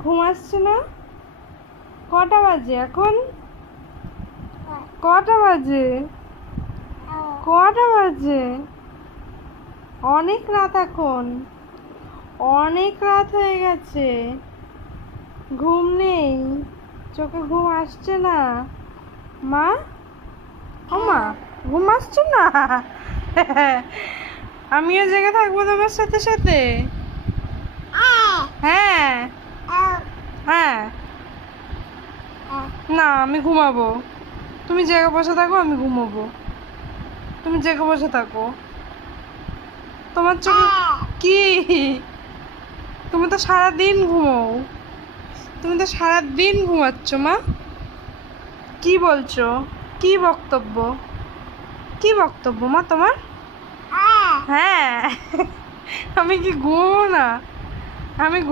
ঘুম আসছে না? কটা বাজে এখন? কটা বাজে? কটা বাজে? অনেক রাত এখন, অনেক রাত হয়ে গেছে। ঘুম নেই? চোখে ঘুম আসছে না? মা, ও মা, ঘুম আসছে না? আমিও জেগে থাকবো তোমার সাথে সাথে। হ্যাঁ হ্যাঁ, না আমি ঘুমাবো। তুমি জেগে বসে থাকো, আমি ঘুমাবো। তুমি জেগে বসে থাকো। তোমার চোখে কি? তুমি তো সারাদিন ঘুমোও। তুমি তো সারাদিন ঘুমাচ্ছ মা। কি বলছো? কি বক্তব্য? কি বক্তব্য মা তোমার? হ্যাঁ। আমি কি ঘুমো না? আমি